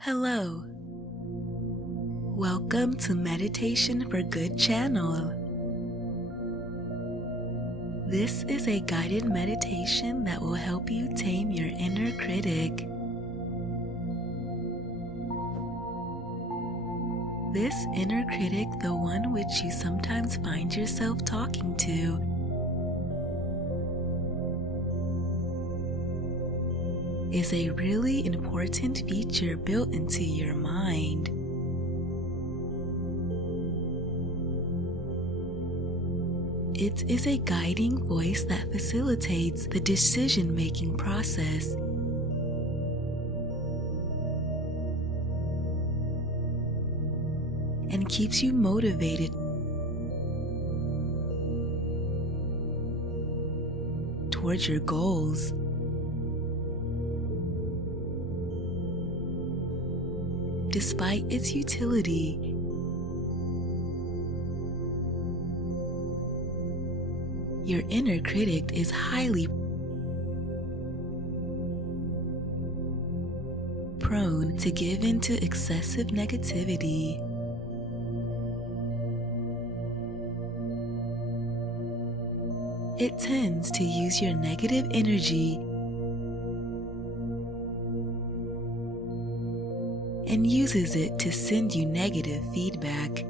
Hello. Welcome to Meditation for Good channel. This is a guided meditation that will help you tame your inner critic. This inner critic, the one which you sometimes find yourself talking to, is a really important feature built into your mind. It is a guiding voice that facilitates the decision-making process and keeps you motivated towards your goals. Despite its utility, your inner critic is highly prone to give in to excessive negativity. It tends to use your negative energy and uses it to send you negative feedback.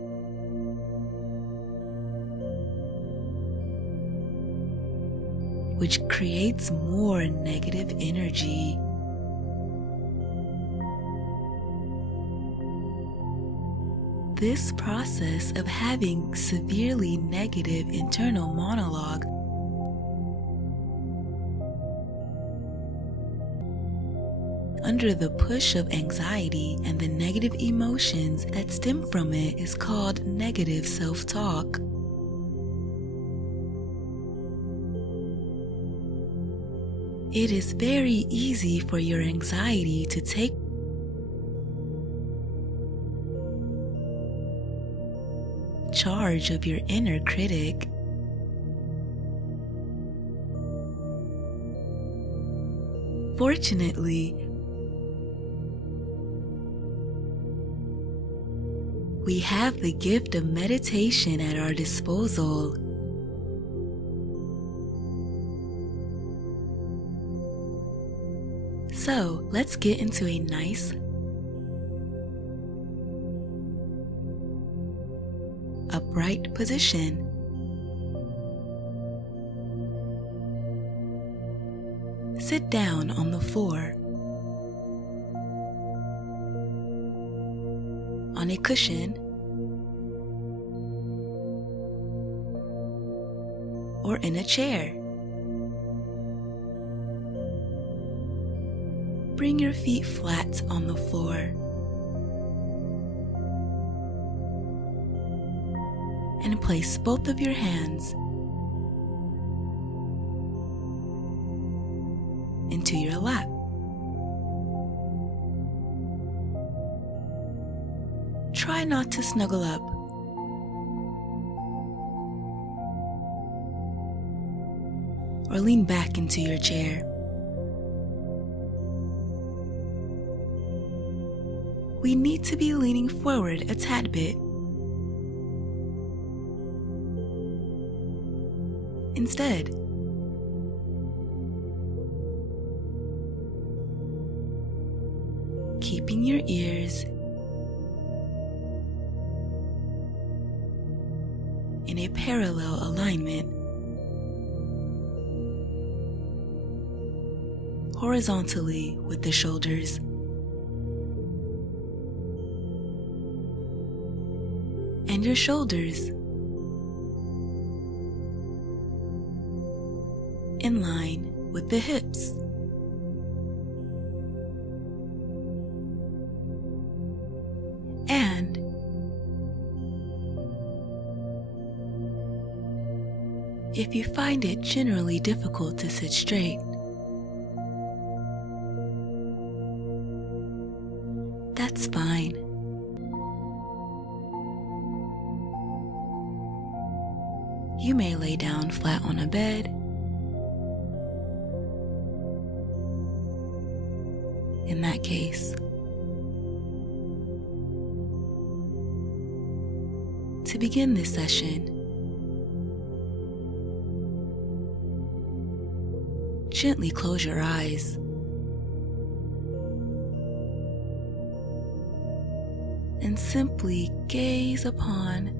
Which creates more negative energy. This process of having severely negative internal monologue under the push of anxiety and the negative emotions that stem from it is called negative self-talk. It is very easy for your anxiety to take charge of your inner critic. Fortunately, we have the gift of meditation at our disposal. So, let's get into a nice, upright position. Sit down on the floor, on a cushion, or in a chair. Bring your feet flat on the floor. And place both of your hands into your lap. Try not to snuggle up. Or lean back into your chair. We need to be leaning forward a tad bit. Instead, keeping your ears in a parallel alignment, horizontally with the shoulders. And your shoulders in line with the hips. And if you find it generally difficult to sit straight, that's fine. You may lay down flat on a bed. In that case, To begin this session, gently close your eyes and simply gaze upon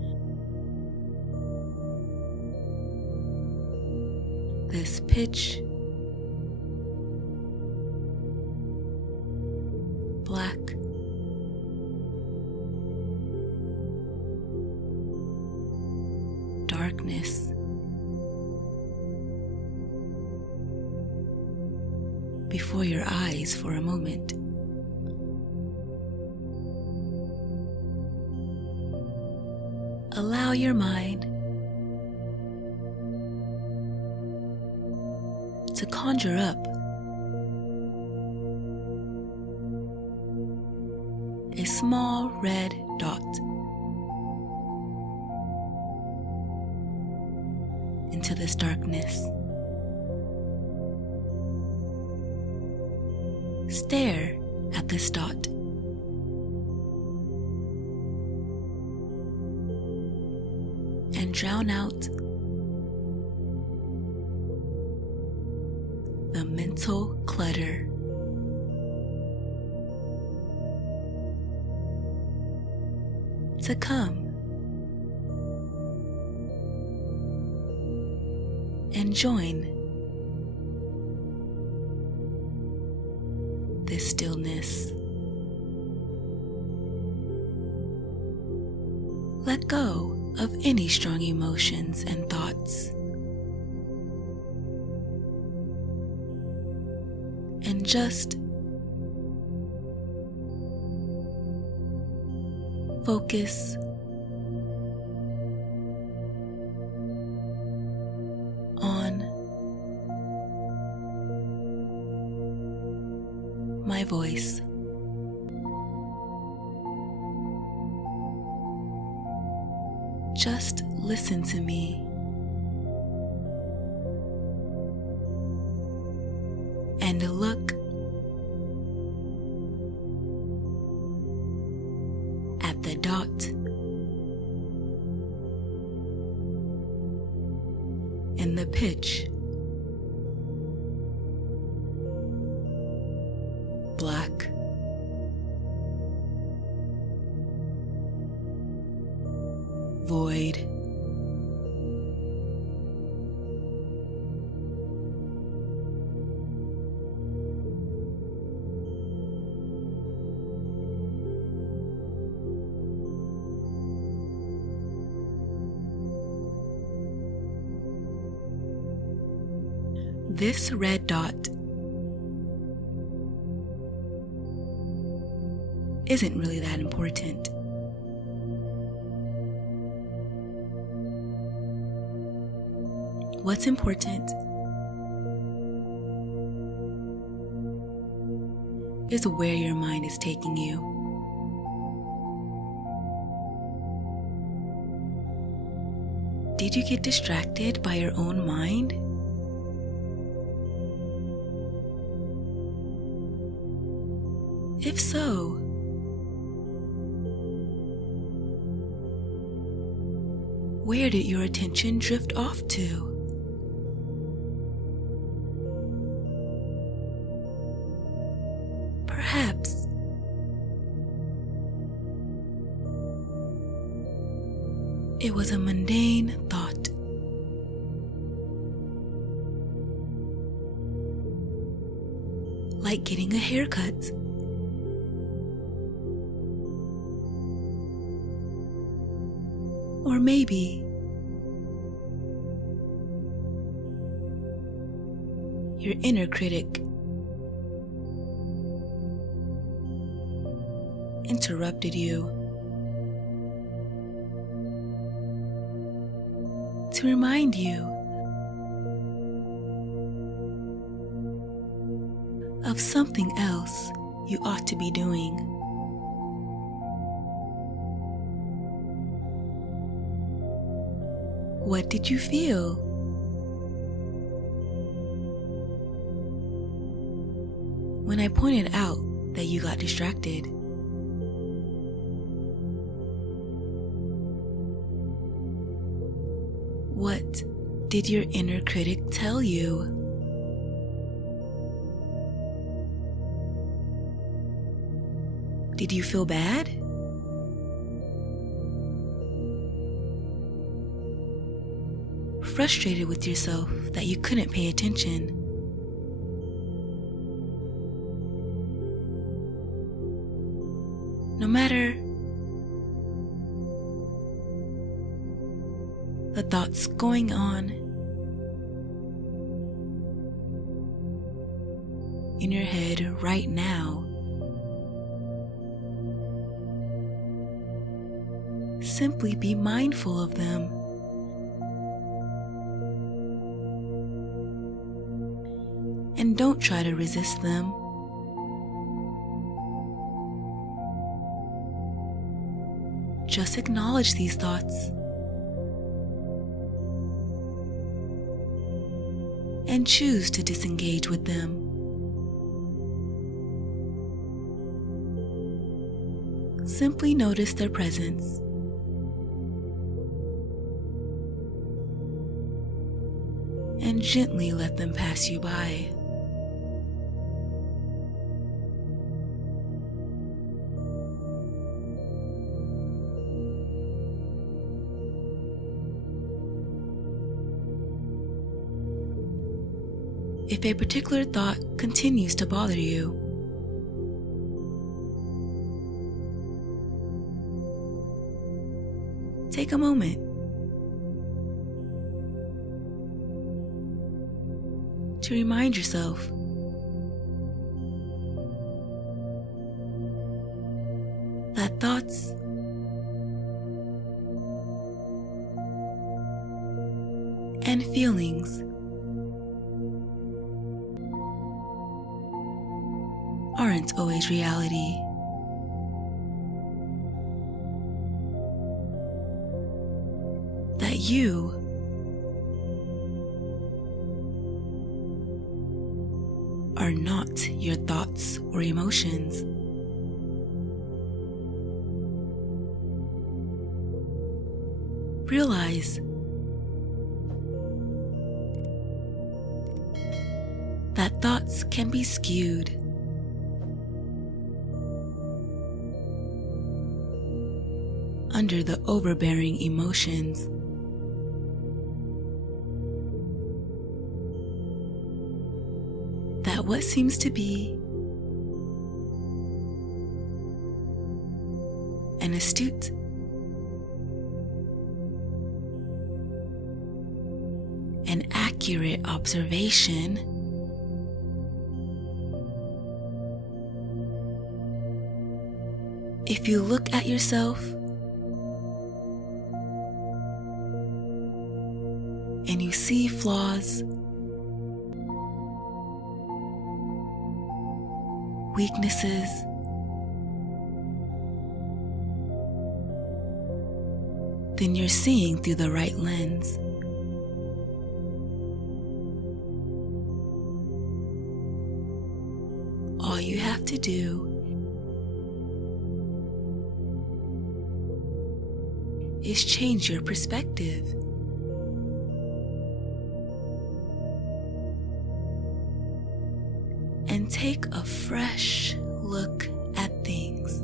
this pitch black darkness before your eyes for a moment. Allow your mind to conjure up a small red dot into this darkness. Stare at this dot and drown out the mental clutter. To come and join this stillness. Let go of any strong emotions and thoughts, and just focus on my voice. Just listen to me and look at the dot in the pitch black void. This red dot isn't really that important. What's important is where your mind is taking you. Did you get distracted by your own mind? If so, where did your attention drift off to? Perhaps it was a mundane thought. Like getting a haircut. Or maybe your inner critic interrupted you to remind you of something else you ought to be doing. What did you feel? When I pointed out that you got distracted? What did your inner critic tell you? Did you feel bad? Frustrated with yourself that you couldn't pay attention? No matter the thoughts going on in your head right now, simply be mindful of them. And don't try to resist them. Just acknowledge these thoughts and choose to disengage with them. Simply notice their presence. And gently let them pass you by. If a particular thought continues to bother you, take a moment to remind yourself that thoughts and feelings aren't always reality. That you are not your thoughts or emotions. Realize that thoughts can be skewed. Under the overbearing emotions. That what seems to be an astute and accurate observation if you look at yourself and you see flaws, weaknesses, then you're seeing through the right lens. All you have to do is change your perspective. And take a fresh look at things.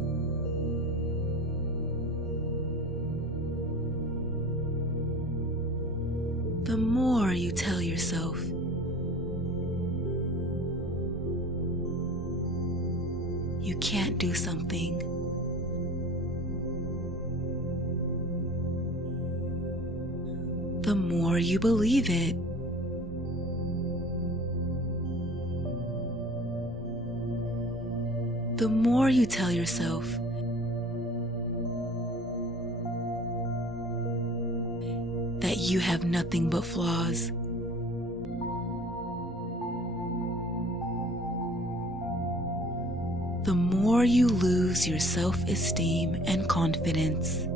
The more you tell yourself you can't do something, the more you believe it. The more you tell yourself that you have nothing but flaws, the more you lose your self-esteem and confidence.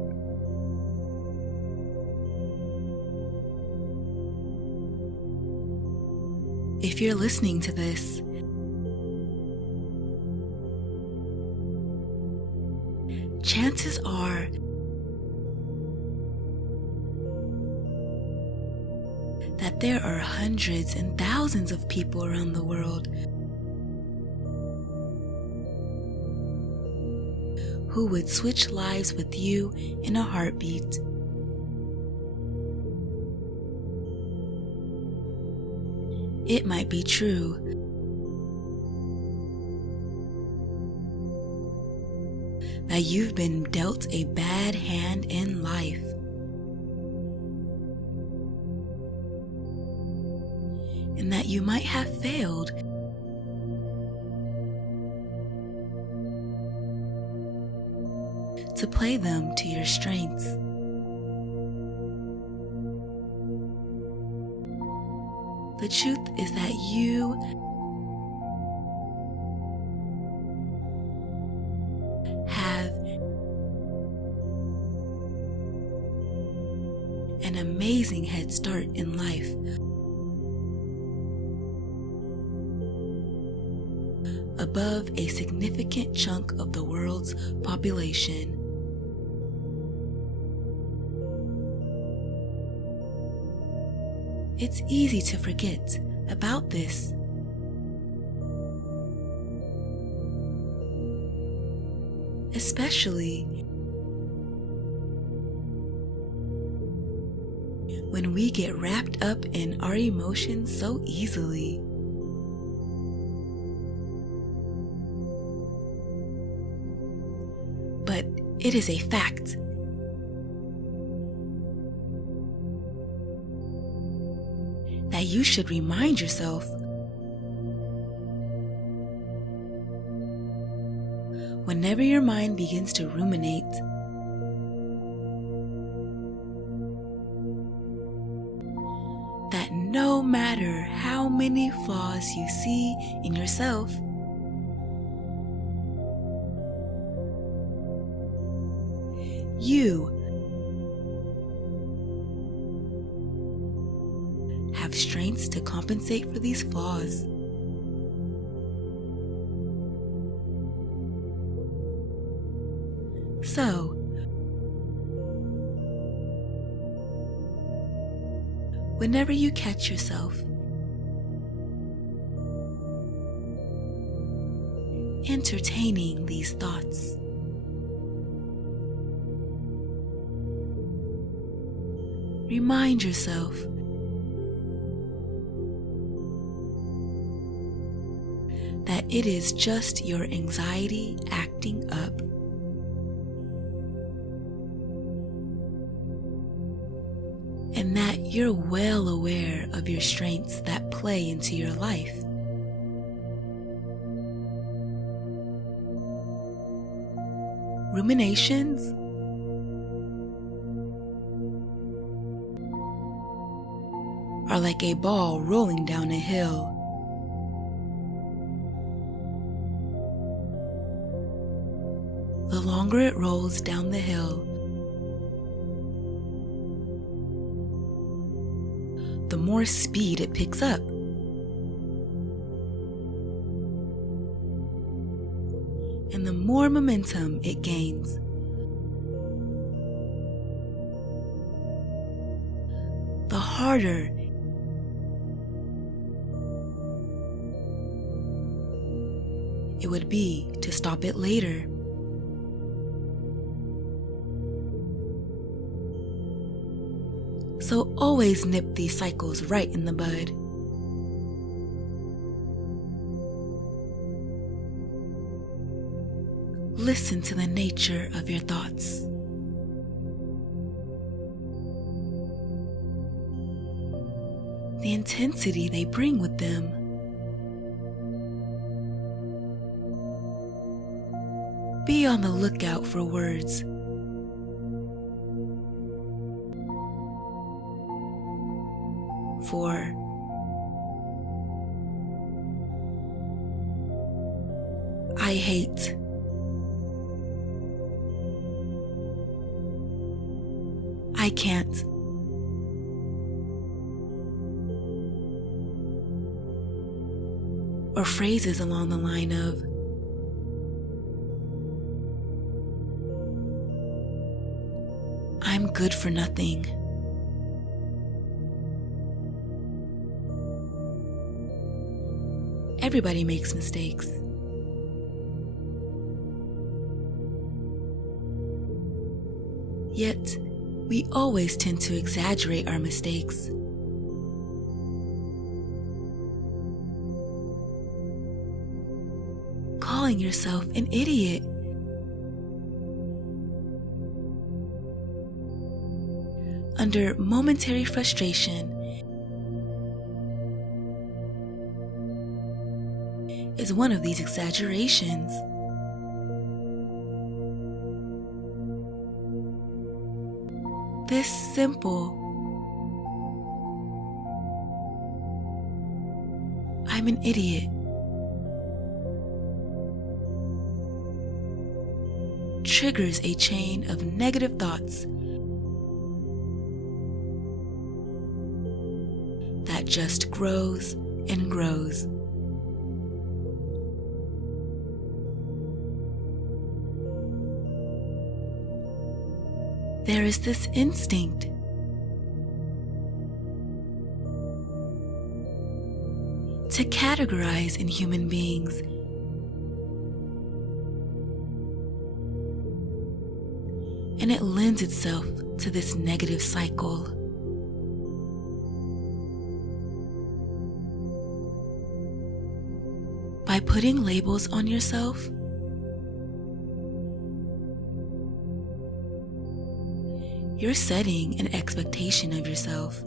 If you're listening to this, chances are There are hundreds and thousands of people around the world who would switch lives with you in a heartbeat. It might be true that you've been dealt a bad hand in life, and that you might have failed to play them to your strengths. The truth is that you have an amazing head start in life. Above a significant chunk of the world's population. It's easy to forget about this. Especially when we get wrapped up in our emotions so easily. But it is a fact that you should remind yourself whenever your mind begins to ruminate that no matter how many flaws you see in yourself, you have strengths to compensate for these flaws. So, whenever you catch yourself entertaining these thoughts, remind yourself that it is just your anxiety acting up. And that you're well aware of your strengths that play into your life. Ruminations are like a ball rolling down a hill. The longer it rolls down the hill, the more speed it picks up. And the more momentum it gains. The harder it would be to stop it later. So always nip these cycles right in the bud. Listen to the nature of your thoughts. The intensity they bring with them. Be on the lookout for words. For I hate. I can't. Or phrases along the line of I'm good for nothing. Everybody makes mistakes. Yet, we always tend to exaggerate our mistakes. Calling yourself an idiot under momentary frustration is one of these exaggerations. This simple "I'm an idiot" triggers a chain of negative thoughts that just grows and grows. There is this instinct to categorize in human beings, and it lends itself to this negative cycle. By putting labels on yourself, you're setting an expectation of yourself.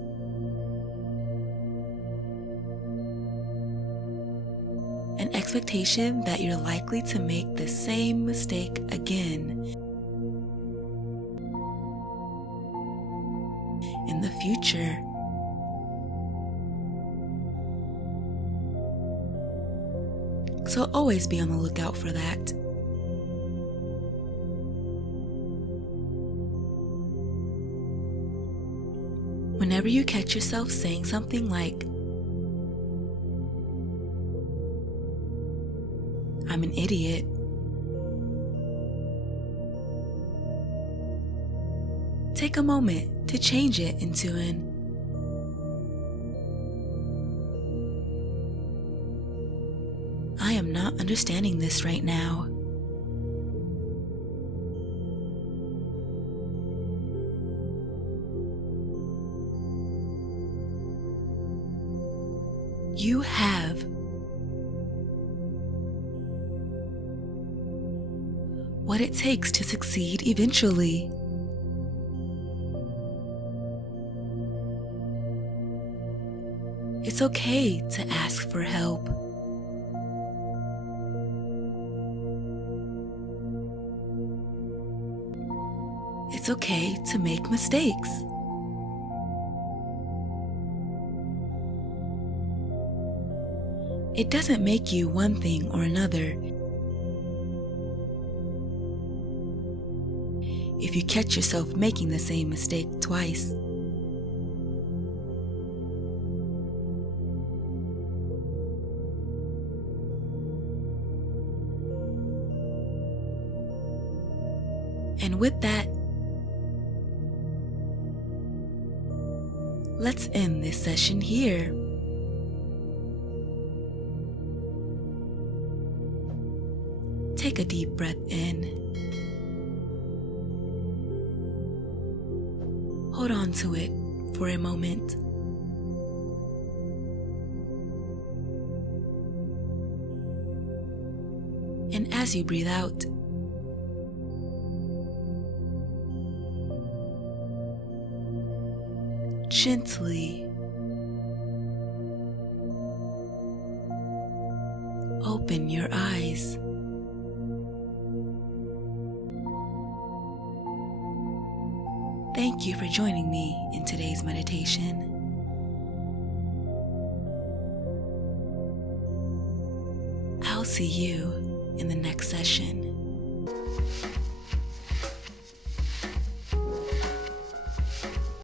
An expectation that you're likely to make the same mistake again in the future. So always be on the lookout for that. Whenever you catch yourself saying something like, "I'm an idiot," take a moment to change it into an "I am not understanding this right now." You have what it takes to succeed eventually. It's okay to ask for help. It's okay to make mistakes. It doesn't make you one thing or another. If you catch yourself making the same mistake twice. And with that, let's end this session here. Take a deep breath in. Hold on to it for a moment. And as you breathe out, gently open your eyes. Thank you for joining me in today's meditation. I'll see you in the next session.